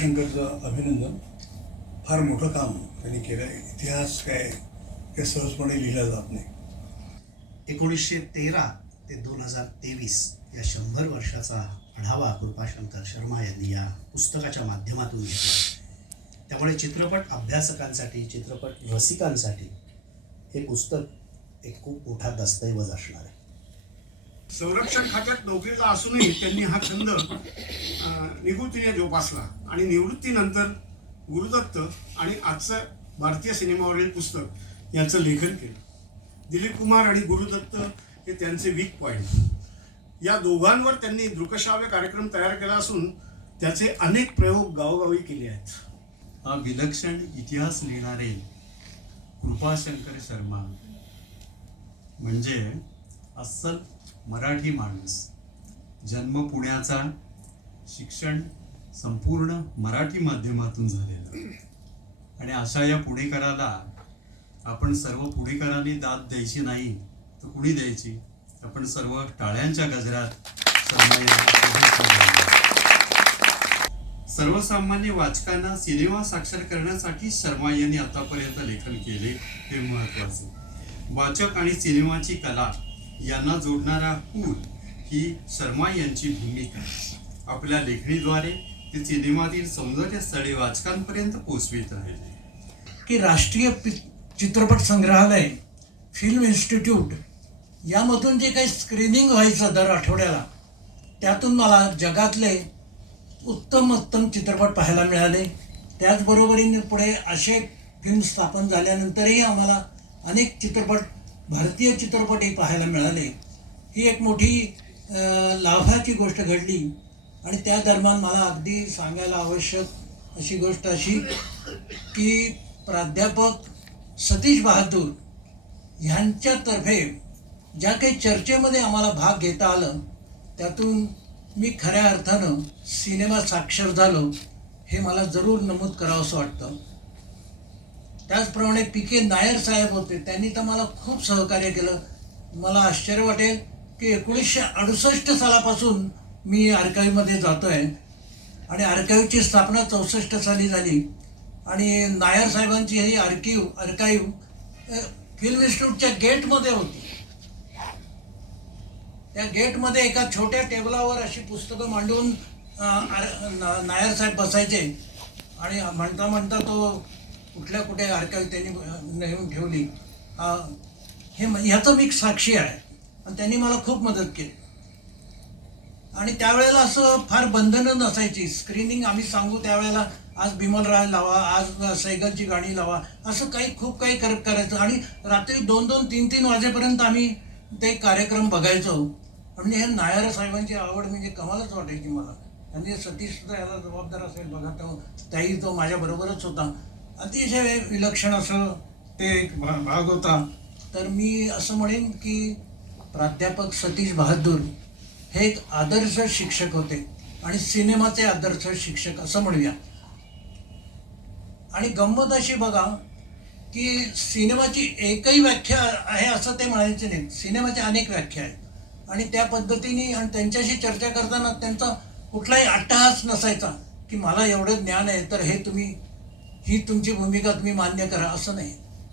कृपाशंकरचं अभिनंदन. फार मोठं काम त्यांनी केलं आहे. इतिहास काय सहजपणे लिहिला जात नाही. 1913 ते 2023 या 100 वर्षाचा आढावा कृपाशंकर शर्मा यांनी या पुस्तकाच्या माध्यमातून घेतला. त्यामुळे चित्रपट अभ्यासकांसाठी, चित्रपट रसिकांसाठी हे पुस्तक एक खूप मोठा दस्तऐवज असणार आहे. संरक्षण खात्यात नोकरीला असूनही त्यांनी हा छंद निगुतीने जोपासला आणि निवृत्तीनंतर गुरुदत्त आणि आजचं भारतीय सिनेमावरील पुस्तक याचं लेखन केलं. दिलीप कुमार आणि गुरुदत्त हे त्यांचे वीक पॉईंट. या दोघांवर त्यांनी दृकश्राव्य कार्यक्रम तयार केला असून त्याचे अनेक प्रयोग गावोगावी केले आहेत. हा विलक्षण इतिहास लिहिणारे कृपाशंकर शर्मा म्हणजे अस्सल मराठी माणूस. जन्म पुण्याचा, शिक्षण संपूर्ण मराठी माध्यमातून झालेलं. आणि अशा या पुणेकराला आपण सर्व पुणेकरांनी दाद द्यायची नाही तर कुणी द्यायची? आपण सर्व टाळ्यांच्या गजरात सर्वसामान्य वाचकांना सिनेमा साक्षर करण्यासाठी शर्मा यांनी आतापर्यंत लेखन केले हे महत्त्वाचे. वाचक आणि सिनेमाची कला यांना जोडणारा पूल ही शर्मा यांची भूमिका. आपल्या लेखणीद्वारे ते सिनेमातील सौंदर्य स्थळे वाचकांपर्यंत पोहोचवित राहिले. की राष्ट्रीय चित्रपट संग्रहालय, फिल्म इन्स्टिट्यूट यामधून जे काही स्क्रीनिंग व्हायचं दर आठवड्याला, त्यातून मला जगातले उत्तम चित्रपट पाहायला मिळाले. त्याचबरोबरीने पुढे असे फिल्म स्थापन झाल्यानंतरही आम्हाला अनेक चित्रपट, भारतीय चित्रपटही पाहायला मिळाले. ही एक मोठी लाभाची गोष्ट घडली. आणि त्या दरम्यान मला अगदी सांगायला आवश्यक अशी गोष्ट अशी की प्राध्यापक सतीश बहादूर ह्यांच्यातर्फे ज्या काही चर्चेमध्ये आम्हाला भाग घेता आलं, त्यातून मी खऱ्या अर्थानं सिनेमा साक्षर झालो हे मला जरूर नमूद करावं असं वाटतं. त्याचप्रमाणे PK नायर साहेब होते, त्यांनी तर मला खूप सहकार्य केलं. मला आश्चर्य वाटेल की 1968 सालापासून मी आर्काईव्हमध्ये जातो आहे आणि आर्काईव्हची स्थापना 64 साली झाली. आणि नायर साहेबांची ही आर्काईव्ह फिल्म इन्स्टिट्यूटच्या गेटमध्ये होती. त्या गेटमध्ये एका छोट्या टेबलावर अशी पुस्तकं मांडून नायर साहेब बसायचे आणि म्हणता म्हणता तो कुठे आर्काईव्ह त्यांनी नेऊन ठेवली. ह्याचं मी साक्षी आहे. आणि त्यांनी मला खूप मदत केली. आणि त्यावेळेला असं फार बंधनं नसायची. स्क्रीनिंग आम्ही सांगू त्यावेळेला आज बिमल राय लावा, आज सैगलची गाणी लावा, असं खूप काही करायचं. आणि रात्री 2-2, 3-3 वाजेपर्यंत आम्ही ते कार्यक्रम बघायचो. म्हणजे हे नायर साहेबांची आवड म्हणजे कमालच वाटायची मला. म्हणजे सतीश सुद्धा याला जबाबदार असेल बघा. त्याही तो माझ्याबरोबरच होता. अतिशय विलक्षण असं ते एक भाग होता. तर मी असं म्हणेन की प्राध्यापक सतीश बहादूर हे एक आदर्श शिक्षक होते आणि सिनेमाचे आदर्श शिक्षक असं म्हणूया. आणि गंमत अशी बघा की सिनेमाची एकही व्याख्या आहे असं ते म्हणायचे नाही. सिनेमाच्या अनेक व्याख्या आहेत आणि त्या पद्धतीने आणि त्यांच्याशी चर्चा करताना त्यांचा कुठलाही अट्टहास नसायचा की मला एवढं ज्ञान आहे तर हे तुम्ही, ही तुमची भूमिका तुम्ही मान्य करा, असं नाही.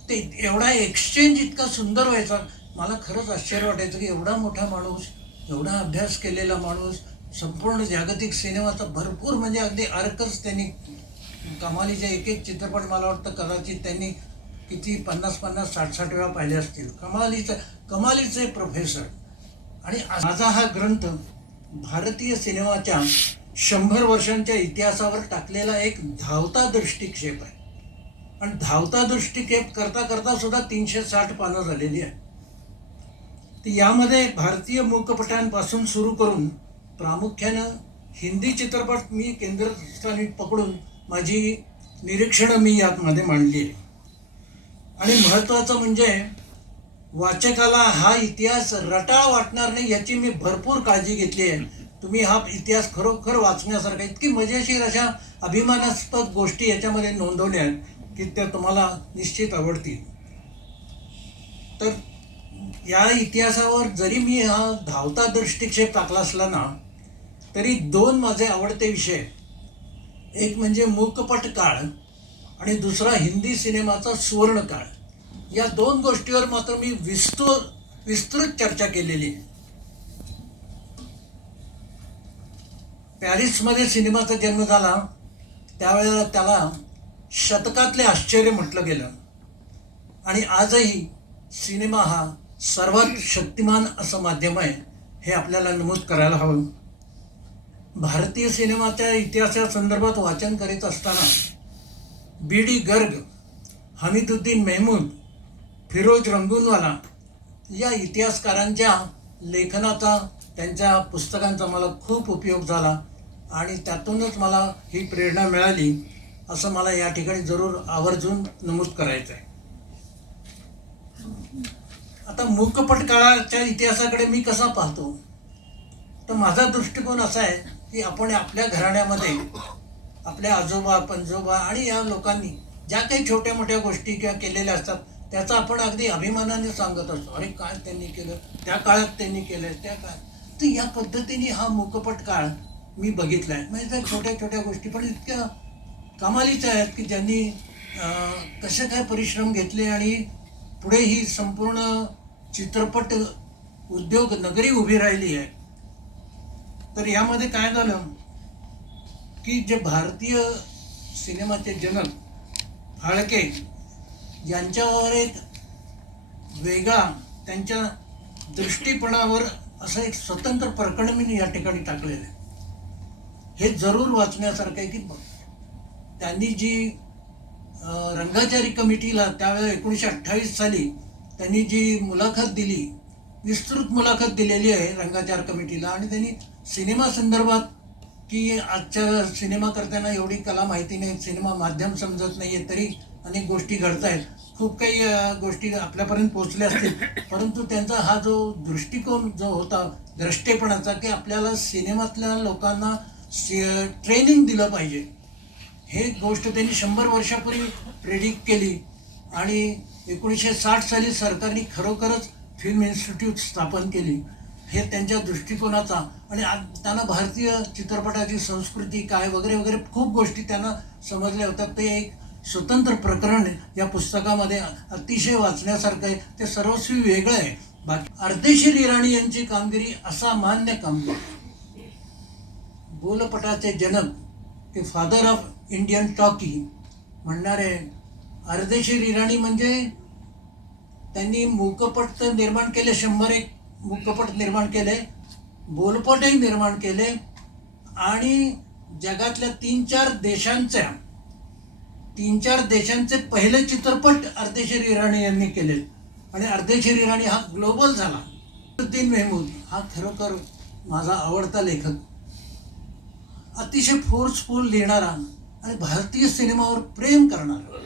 ते एवढा एक्सचेंज इतका सुंदर व्हायचा. मला खरंच आश्चर्य वाटायचं की एवढा मोठा माणूस, एवढा अभ्यास केलेला माणूस, संपूर्ण जागतिक सिनेमाचा भरपूर म्हणजे अगदी अर्कच त्यांनी कमालीचे एक चित्रपट मला वाटतं कदाचित त्यांनी किती 50-50, 60-60 वेळा पाहिले असतील. कमालीचे प्रोफेसर. आणि माझा हा ग्रंथ भारतीय सिनेमाच्या 100 वर्षांच्या इतिहासावर टाकलेला एक धावता दृष्टिक्षेप आहे. आणि धावता दृष्टिक्षेप करता करता सुद्धा 360 पानं झालेली आहे. तर यामध्ये भारतीय मूकपटांपासून सुरू करून प्रामुख्यानं हिंदी चित्रपट मी केंद्रस्थानी पकडून माझी निरीक्षणं मी यामध्ये मांडली आहे. आणि महत्त्वाचं म्हणजे वाचकाला हा इतिहास रटाळ वाटणार नाही याची मी भरपूर काळजी घेतली आहे. तुम्ही हा इतिहास खरोखर वाचण्यासारखा, इतकी मजेशीर अशा अभिमानास्पद गोष्टी याच्यामध्ये नोंदवल्या आहेत की त्या तुम्हाला निश्चित आवडतील. तर या इतिहासावर जरी मी हा धावता दृष्टिक्षेप टाकला असला ना, तरी 2 माझे आवडते विषय. एक म्हणजे मूकपट काळ आणि दुसरा हिंदी सिनेमाचा सुवर्ण काळ. या दोन गोष्टीवर मात्र मी विस्तृत चर्चा केलेली आहे. पॅरिसमध्ये सिनेमाचा जन्म झाला त्यावेळेला त्याला शतकातले आश्चर्य म्हटलं गेलं आणि आजही सिनेमा हा सर्वात शक्तिमान असं माध्यम आहे हे आपल्याला नमूद करायला हवं. भारतीय सिनेमाच्या इतिहासासंदर्भात वाचन करीत असताना बी.डी. गर्ग, हमीदुद्दीन मेहमूद, फिरोज रंगूनवाला या इतिहासकारांच्या लेखनाचा, त्यांच्या पुस्तकांचा मला खूप उपयोग झाला आणि त्यातूनच मला ही प्रेरणा मिळाली असं मला या ठिकाणी जरूर आवर्जून नमूद करायचं आहे. आता मूकपट काळाच्या इतिहासाकडे मी कसा पाहतो तर माझा दृष्टिकोन असा आहे की आपण आपल्या घराण्यामध्ये आपल्या आजोबा पंजोबा आणि या लोकांनी ज्या काही छोट्या मोठ्या गोष्टी किंवा केलेल्या असतात त्याचा आपण अगदी अभिमानाने सांगत असतो, अरे काय त्यांनी केलं, त्या काळात त्यांनी केलं, त्या काळात. तर या पद्धतीने हा मूकपट काळ मी बघितला आहे. म्हणजे त्या छोट्या छोट्या गोष्टी पण इतक्या कमालीच्या आहेत की ज्यांनी कसे काय परिश्रम घेतले आणि पुढे ही संपूर्ण चित्रपट उद्योग नगरी उभी राहिली आहे. तर यामध्ये काय झालं की जे भारतीय सिनेमाचे जनक फाळके यांच्यावर एक वेगळा त्यांच्या दृष्टिपणावर असं एक स्वतंत्र प्रकरण मी या ठिकाणी टाकलेलं आहे. हे जरूर वाचण्यासारखं आहे की त्यांनी जी रंगाचारी कमिटीला त्यावेळेला 1928 साली त्यांनी जी मुलाखत दिली, विस्तृत मुलाखत दिलेली आहे रंगाचार कमिटीला आणि त्यांनी सिनेमा संदर्भात की आजच्या सिनेमा करताना एवढी कला माहिती नाही, सिनेमा माध्यम समजत नाही आहे, तरी अनेक गोष्टी घडत आहेत, खूप काही गोष्टी आपल्यापर्यंत पोहोचल्या असतील, परंतु त्यांचा हा जो दृष्टिकोन जो होता द्रष्टेपणाचा की आपल्याला सिनेमातल्या लोकांना ट्रेनिंग दिलं पाहिजे, हे गोष्ट त्यांनी 100 वर्षापूर्वी प्रेडिक्ट केली आणि 1960 साली सरकारने खरोखरच फिल्म इन्स्टिट्यूट स्थापन केली. हे त्यांच्या दृष्टिकोनाचा आणि त्यांना भारतीय चित्रपटाची संस्कृती काय वगैरे वगैरे खूप गोष्टी त्यांना समजल्या होत्या. ते एक स्वतंत्र प्रकरण या पुस्तकामध्ये अतिशय वाचण्यासारखं आहे. ते सर्वस्वी वेगळं आहे. बाकी अर्देशीर इराणी यांची कामगिरी असामान्य कामगिरी. बोलपटाचे जनक ते फादर ऑफ इंडियन टॉकी म्हणणारे अर्देशीर इराणी म्हणजे त्यांनी मूकपट तर निर्माण केले, 101 मूकपट निर्माण केले, बोलपटही निर्माण केले आणि जगातल्या 3-4 देशांचे पहिले चित्रपट अर्देशीर इराणी यांनी केले आणि अर्देशीर इराणी हा ग्लोबल झाला. हमीदुद्दीन मेहमूद हा खरोखर माझा आवडता लेखक, अतिशय फोर्सफुल लिहिणारा आणि भारतीय सिनेमावर प्रेम करणारा,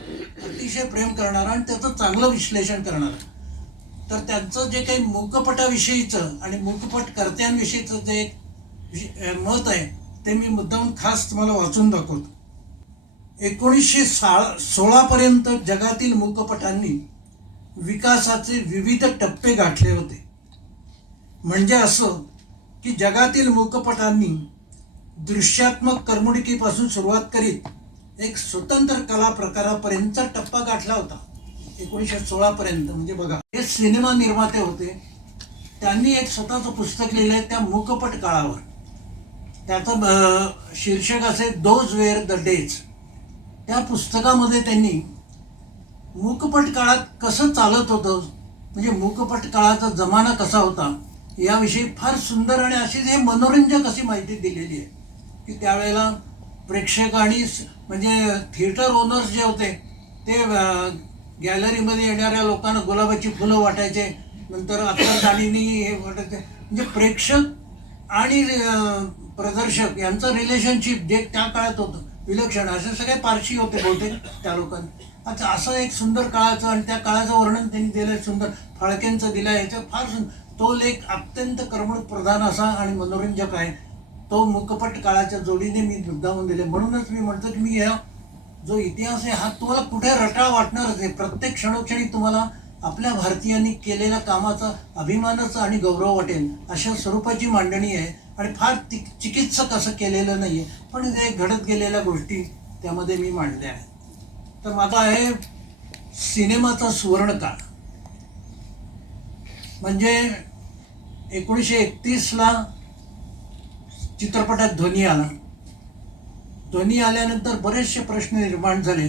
अतिशय प्रेम करणारा आणि त्याचं चांगलं विश्लेषण करणारा. तर त्यांचं जे काही मूकपटाविषयीचं आणि मूकपटकर्त्यांविषयीचं जे एक मत आहे ते मी मुद्दाम खास तुम्हाला वाचून दाखवतो. 1916 पर्यंत जगातील मूकपटांनी विकासाचे विविध टप्पे गाठले होते. म्हणजे असं की जगातील मूकपटांनी दृश्यात्मक करमणुकीपासून सुरुवात करीत एक स्वतंत्र कला प्रकारापर्यंतचा टप्पा गाठला होता 1916 पर्यंत. म्हणजे बघा, हे सिनेमा निर्माते होते, त्यांनी एक स्वतःचं पुस्तक लिहिलं आहे त्या मूकपट काळावर. त्याचं शीर्षक असे दोज वेअर द डेज. त्या पुस्तकामध्ये त्यांनी मूकपट काळात कसं चालत होतं, म्हणजे मूकपट काळाचा जमाना कसा होता याविषयी फार सुंदर आणि अशी हे मनोरंजक अशी माहिती दिलेली आहे की त्यावेळेला प्रेक्षक आणि म्हणजे थिएटर ओनर्स जे होते ते गॅलरीमध्ये येणाऱ्या लोकांना गुलाबाची फुलं वाटायचे, नंतर अत्तरदाणीनी हे वाटायचे. म्हणजे प्रेक्षक आणि प्रदर्शक यांचं रिलेशनशिप जे त्या काळात होतं विलक्षण. असे सगळे पारशी होते बहुतेक त्या लोकांनी. अच्छा, असं एक सुंदर काळाचं आणि त्या काळाचं वर्णन त्यांनी दिलं आहे, सुंदर फाळकेंचं दिलं आहे. याचं फार सुंदर तो लेख अत्यंत करमणूक प्रधान असा आणि मनोरंजक आहे. तो मूकपट काळाच्या जोडीने मी मुद्दामून दिले. म्हणूनच मी म्हणतो की मी हा जो इतिहास आहे हा तुम्हाला कुठे रटाळ वाटणारच आहे. प्रत्येक क्षणोक्षणी तुम्हाला आपल्या भारतीयांनी केलेल्या कामाचा अभिमानाचा आणि गौरव वाटेल अशा स्वरूपाची मांडणी आहे आणि फार चिकित्सक असं केलेलं नाही आहे, पण हे घडत गेलेल्या गोष्टी त्यामध्ये मी मांडल्या आहेत. तर माझा आहे सिनेमाचा सुवर्णकाळ. म्हणजे 1931ला चित्रपटात ध्वनी आला. ध्वनी आल्यानंतर बरेचसे प्रश्न निर्माण झाले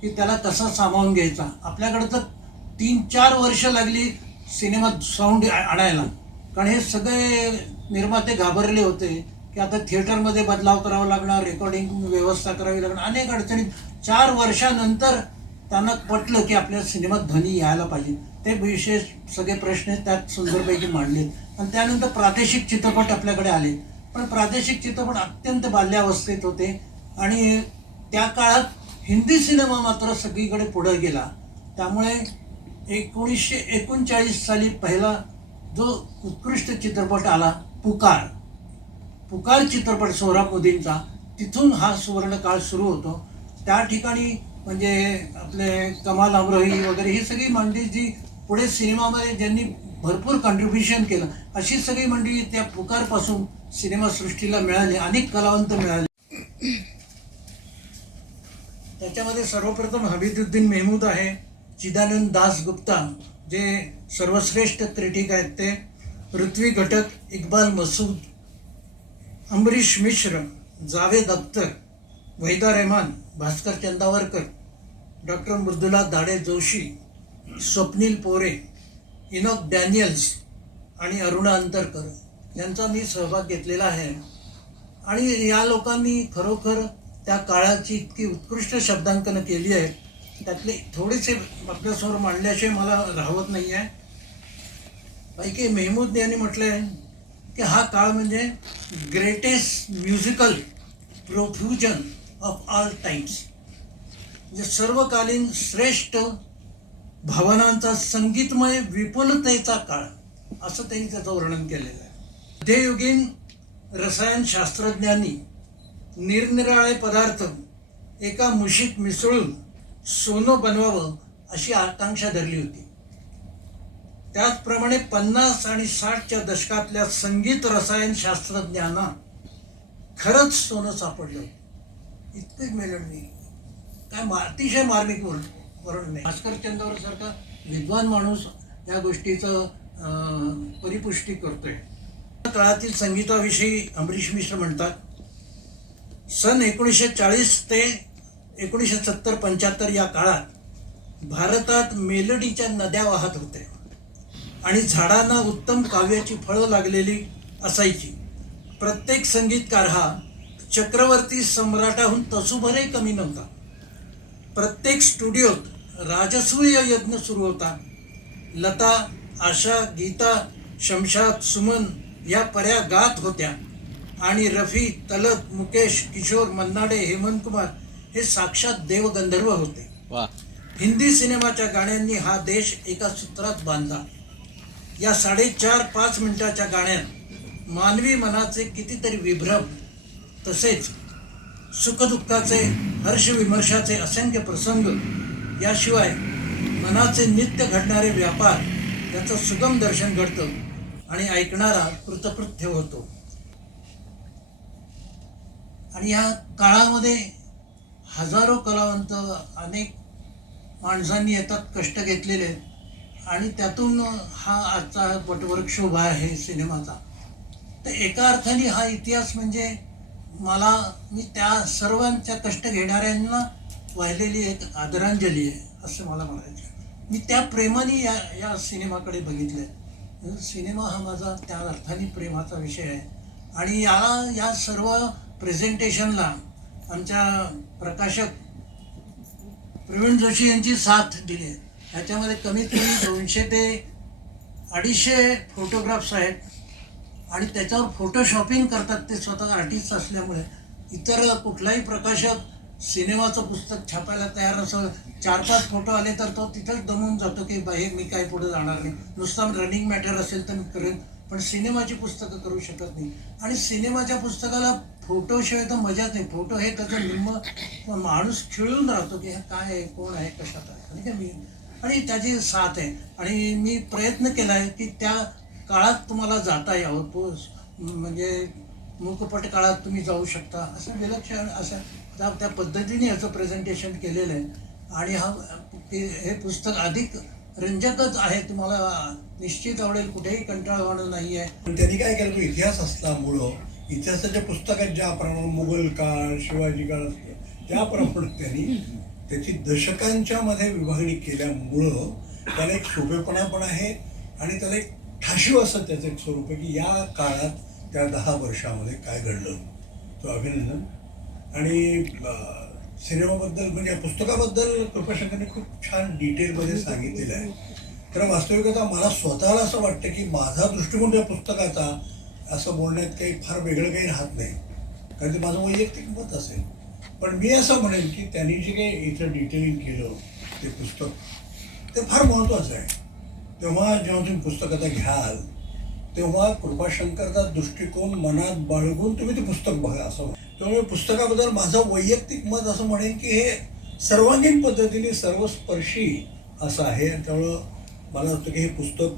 की त्याला कसा सामावून घ्यायचा. आपल्याकडे तर 3-4 वर्ष लागली सिनेमात साऊंड आणायला, कारण हे सगळे निर्माते घाबरले होते की आता थिएटरमध्ये बदलाव करावा लागणार, रेकॉर्डिंग व्यवस्था करावी लागणार, अनेक अडचणी. 4 वर्षानंतर त्यांना पटलं की आपल्या सिनेमात ध्वनी यायला पाहिजे. ते विशेष सगळे प्रश्न त्यात सुंदरपैकी मांडले. आणि त्यानंतर प्रादेशिक चित्रपट आपल्याकडे आले, पण प्रादेशिक चित्रपट अत्यंत बाल्यावस्थेत होते आणि त्या काळात हिंदी सिनेमा मात्र सगळीकडे पुढे गेला. त्यामुळे 1939 साली पहिला जो उत्कृष्ट चित्रपट आला पुकार चित्रपट सोहराबुद्दीनचा, तिथून हा सुवर्णकाळ सुरू होतो. त्या ठिकाणी म्हणजे आपले कमाल अमरोही वगैरे ही सगळी मंडळी जी पुढे सिनेमामध्ये ज्यांनी भरपूर कॉन्ट्रीब्युशन केलं, अशी सगळी मंडळी त्या पुकारपासून सिनेमासृष्टीला मिळाली, अनेक कलावंत मिळाले. त्याच्यामध्ये सर्वप्रथम हमीदुद्दीन मेहमूद आहे, चिदानंद दासगुप्ता जे सर्वश्रेष्ठ क्रिटिक आहेत ते, पृथ्वी घटक, इक्बाल मसूद, अमरीश मिश्र, जावेद अख्तर, वहिदा रहमान, भास्कर चंदावरकर, डॉक्टर मृदुला दाडे जोशी, स्वप्नील पोरे, इनोक डॅनियल्स आणि अरुणा अंतरकर यांचा मी सहभाग घेतलेला आहे. आणि या लोकांनी खरोखर त्या काळाची इतकी उत्कृष्ट शब्दांकनं केली आहेत, त्यातले थोडेसे आपल्यासमोर मांडल्याशिवाय मला राहवत नाही आहे. पैकी मेहमूद यांनी म्हटलं आहे की हा काळ म्हणजे greatest musical profusion of all times, म्हणजे सर्वकालीन श्रेष्ठ भावनांचा संगीतमय विपुलतेचा काळ, असं त्यांनी त्याचं वर्णन केलेलं आहे. मध्ययुगीन रसायनशास्त्रज्ञांनी निरनिराळे पदार्थ एका मुशीत मिसळून सोनं बनवावं अशी आकांक्षा धरली होती. त्याचप्रमाणे 50 आणि 60च्या दशकातल्या संगीत रसायनशास्त्रज्ञांना खरंच सोनं सापडलं. इतकंच मेलड नाही, काय अतिशय मार्मिक वर्णन नाही. भास्कर चंदावर सारखा विद्वान माणूस या गोष्टीचं परिपुष्टी करतोय. काळातील संगीताविषयी अमरीश मिश्र म्हणतात, सन 1940 ते 1970-75 या काळात भारतात मेलडीच्या नद्या वाहत होत्या आणि झाडांना उत्तम काव्याची फळं लागलेली असायची. प्रत्येक संगीतकार हा चक्रवर्ती सम्राटाहून तसूभरही कमी नव्हता. प्रत्येक स्टुडिओत राजसूय यज्ञ सुरू होता. लता, आशा, गीता, शमशाद, सुमन या पर्या गात होत्या आणि रफी, तलत, मुकेश, किशोर, मन्नाडे, हेमंत कुमार हे साक्षात देवगंधर्व होते. हिंदी सिनेमाच्या गाण्यांनी हा देश एका सूत्रात बांधला. या 4.5-5 मिनिटाच्या गाण्यात मानवी मनाचे कितीतरी विभ्रम, तसेच सुखदुःखाचे, हर्षविमर्शाचे असंख्य प्रसंग, याशिवाय मनाचे नित्य घडणारे व्यापार याचं सुगम दर्शन घडतं आणि ऐकणारा कृतकृत्य होतो. आणि या काळामध्ये हजारो कलावंत, अनेक माणसांनी येतात, कष्ट घेतलेले आहेत आणि त्यातून हा आजचा वटवृक्ष उभा आहे सिनेमाचा. तर एका अर्थाने हा इतिहास म्हणजे मी त्या सर्वांच्या कष्ट घेणाऱ्यांना वाहिलेली एक आदरांजली आहे असं मला म्हणायचं. मी त्या प्रेमाने या सिनेमाकडे बघितलं. सिनेमा हा माझा त्या अर्थाने प्रेमाचा विषय आहे. आणि या सर्व प्रेझेंटेशनला आमच्या प्रकाशक प्रवीण जोशी यांची साथ दिली आहे. ह्याच्यामध्ये कमीत कमी 200 ते 250 फोटोग्राफ्स आहेत आणि त्याच्यावर फोटोशॉपिंग करतात. ते स्वतः आर्टिस्ट असल्यामुळे इतर कुठलाही प्रकाशक सिनेमाचं पुस्तक छापायला तयार असं 4-5 फोटो आले तर तो तिथंच दमून जातो की हे मी काय पुढे जाणार नाही. नुसता रनिंग मॅटर असेल तर मी करेन, पण सिनेमाची पुस्तकं करू शकत नाही. आणि सिनेमाच्या पुस्तकाला फोटोशिवाय तर मजाच नाही. फोटो हे त्याचं निम्म माणूस खिळून राहतो की काय आहे, कोण आहे, कशात आहे, आणि मी आणि त्याची साथ आहे. आणि मी प्रयत्न केला आहे की त्या काळात तुम्हाला जाता यावं. म्हणजे मूकपट काळात तुम्ही जाऊ शकता, असं विलक्षण असं त्या पद्धतीने याचं प्रेझेंटेशन केलेलं आहे. आणि हे पुस्तक अधिक रंजकच आहे, तुम्हाला निश्चित आवडेल, कुठेही कंटाळवाणं नाही आहे. पण त्यांनी काय केलं, तो इतिहास असल्यामुळं इतिहासाच्या पुस्तकात ज्याप्रमाणे मुघल काळ, शिवाजी काळ असतो त्याप्रमाणे त्यांनी त्याची दशकांच्या मध्ये विभागणी केल्यामुळं त्याला एक सोपेपणा पण आहे आणि त्याला एक ठाशीव असं त्याचं एक स्वरूप आहे की या काळात त्या 10 वर्षामध्ये काय घडलं. तो अभिनंदन. आणि सिनेमाबद्दल म्हणजे पुस्तकाबद्दल कृपाशंकरने खूप छान डिटेलमध्ये सांगितलेलं आहे. तर वास्तविकता मला स्वतःला असं वाटतं की माझा दृष्टिकोन त्या पुस्तकाचा असं बोलण्यात काही फार वेगळं काही राहत नाही, कारण ते माझं वैयक्तिक मत असेल. पण मी असं म्हणेन की त्यांनी जे काही इथं डिटेलिंग केलं ते पुस्तक ते फार महत्त्वाचं आहे. तेव्हा जेव्हा तुम्ही पुस्तक आता घ्याल तेव्हा कृपाशंकरचा दृष्टिकोन मनात बाळगून तुम्ही ते पुस्तक बघा असं. त्यामुळे पुस्तकाबद्दल माझं वैयक्तिक मत असं म्हणेन की हे सर्वांगीण पद्धतीने सर्वस्पर्शी असं आहे. त्यामुळं मला वाटतं की हे पुस्तक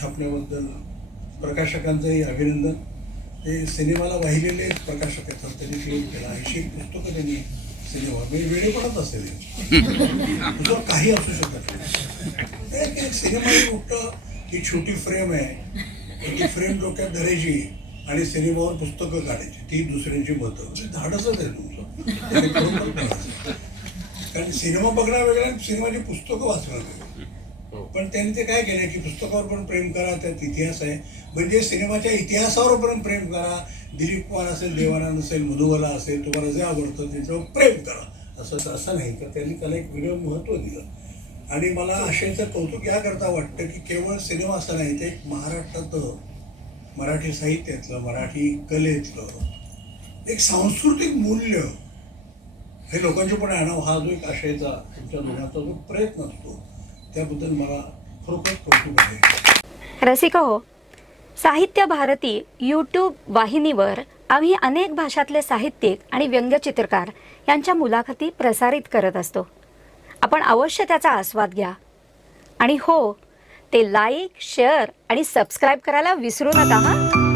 छापण्याबद्दल प्रकाशकांचंही अभिनंदन. ते सिनेमाला वाहिलेले प्रकाशक आहेत, त्यांनी क्लेम केला 80 पुस्तकं त्यांनी सिनेमा म्हणजे वेळेपणच असेल तुझं काही असू शकत नाही. सिनेमा ही मोठं ही छोटी फ्रेम आहे, ती फ्रेम डोक्यात धरायची आणि सिनेमावर पुस्तकं काढायची, ती दुसऱ्यांची मतं म्हणजे धाडसच आहे तुमचं. कारण सिनेमा बघणं वेगळं आणि सिनेमाची पुस्तकं वाचणं वेगळं. पण त्यांनी ते काय केलं की पुस्तकावर पण प्रेम करा, त्यात इतिहास आहे म्हणजे सिनेमाच्या इतिहासावर पण प्रेम करा. दिलीप कुमार असेल, देवानंद असेल, मधुबाला असेल, तुम्हाला जे आवडतं त्याच्यावर प्रेम करा असं नाही. तर त्यांनी त्याला एक वेगळं महत्त्व दिलं. आणि मला आशयाचं कौतुक याकरता वाटतं की केवळ सिनेमा असं नाही, ते एक महाराष्ट्रातलं मराठी साहित्यातलं मराठी कलेतलं एक सांस्कृतिक मूल्य हे लोकांच्या पुढे आणावं हा जो एक आशयाचा तुमच्या दोघांचा जो प्रयत्न असतो त्याबद्दल मला खरोखर कौतुक आहे. रसिका हो, साहित्य भारती यूट्यूब वाहिनीवर आम्ही अनेक भाषातले साहित्यिक आणि व्यंग्यचित्रकार यांच्या मुलाखती प्रसारित करत असतो. आपण अवश्य त्याचा आस्वाद घ्या. आणि हो, ते लाईक, शेअर आणि सबस्क्राईब करायला विसरू नका हां.